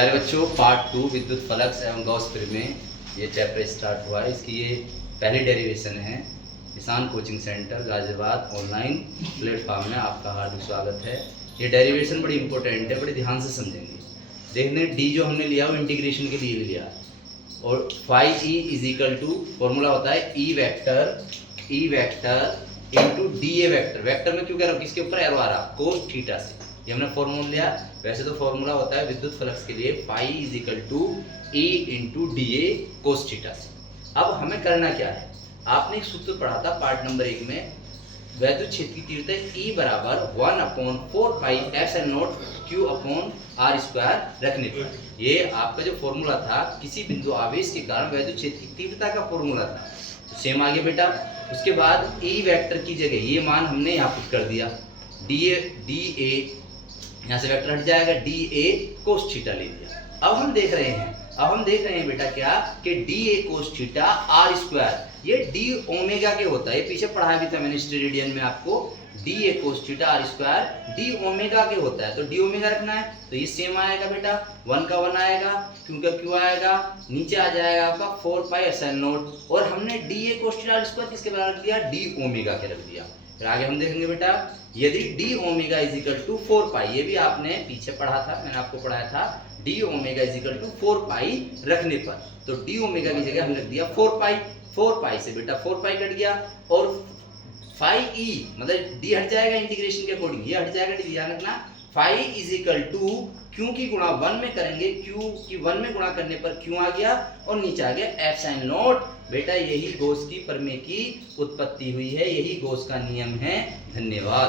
प्यारे बच्चों, पार्ट 2 विद्युत फलक्स एवं गॉस में ये चैप्टर स्टार्ट हुआ है। इसकी ये पहली डेरिवेशन है। किसान coaching centre Ghaziabad online platform में आपका हार्दिक स्वागत है। ये डेरिवेशन बड़ी इंपॉर्टेंट है, बड़े ध्यान से समझेंगे। देखने डी जो हमने लिया वो इंटीग्रेशन के लिए लिया, और phi E is equal to formula होता है E vector into D A vector. Vector में क्यों कह रहा हूँ, किसके ऊपर एरो आ रहा, कोस थीटा से। ये हमने फॉर्मूला लिया। वैसे तो फॉर्मूला होता है विद्युत फ्लक्स के लिए phi is equal to E into D A cos theta से। अब हमें करना क्या है, आपने एक सूत्र पढ़ा था पार्ट नंबर 1 में, वैद्युत क्षेत्र की तीव्रता E बराबर 1/4 pi epsilon not Q upon R square रखने पर। ये आपका जो फॉर्मूला था किसी बिंदु आवेश के कारण वैद्युत क्षेत्र की तीव्रता का फॉर्मूला था। तो सेम आगे बेटा, उसके बाद E वेक्टर की जगह ये मान हमने यहाँ पुट कर दिया, डी ए यहाँ से वेक्टर हट जाएगा, डी ए कोस थीटा ले लिया। अब हम देख रहे हैं बेटा क्या कि D A cos theta R square, ये डी ओमेगा के होता है। ये पीछे पढ़ाया भी था मैंने स्टेडियन में आपको, D A cos theta R square D omega के होता है। तो डी ओमेगा रखना है, तो ये सेम आएगा बेटा, 1 का 1 आएगा, क्यों का क्यों आएगा, नीचे आ जाएगा आपका 4 पाई एप्सिलॉन नॉट, और हमने D A cos theta R square किसके बराबर रख दिया, डी ओमेगा के रख दिया। फिर आगे हम देखेंगे बेटा, यदि D omega is equal to 4 pi, ये भी आपने पीछे पढ़ा था, मैंने आपको पढ़ाया था, D omega is equal to 4 pi रखने पर, तो डी ओमेगा की जगह हमने रख दिया 4 पाई से बेटा 4 पाई कट गया, और फाई ई मतलब डी हट जाएगा इंटीग्रेशन के अकॉर्डिंग, ये हट जाएगा, ध्यान रखना। Phi is equal to Q की गुणा 1 में करेंगे, क्यू की 1 में गुणा करने पर क्यू आ गया, और नीचे आ गया एप्सिलॉन नॉट। बेटा यही गॉस की प्रमेय की उत्पत्ति हुई है, यही गॉस का नियम है। धन्यवाद।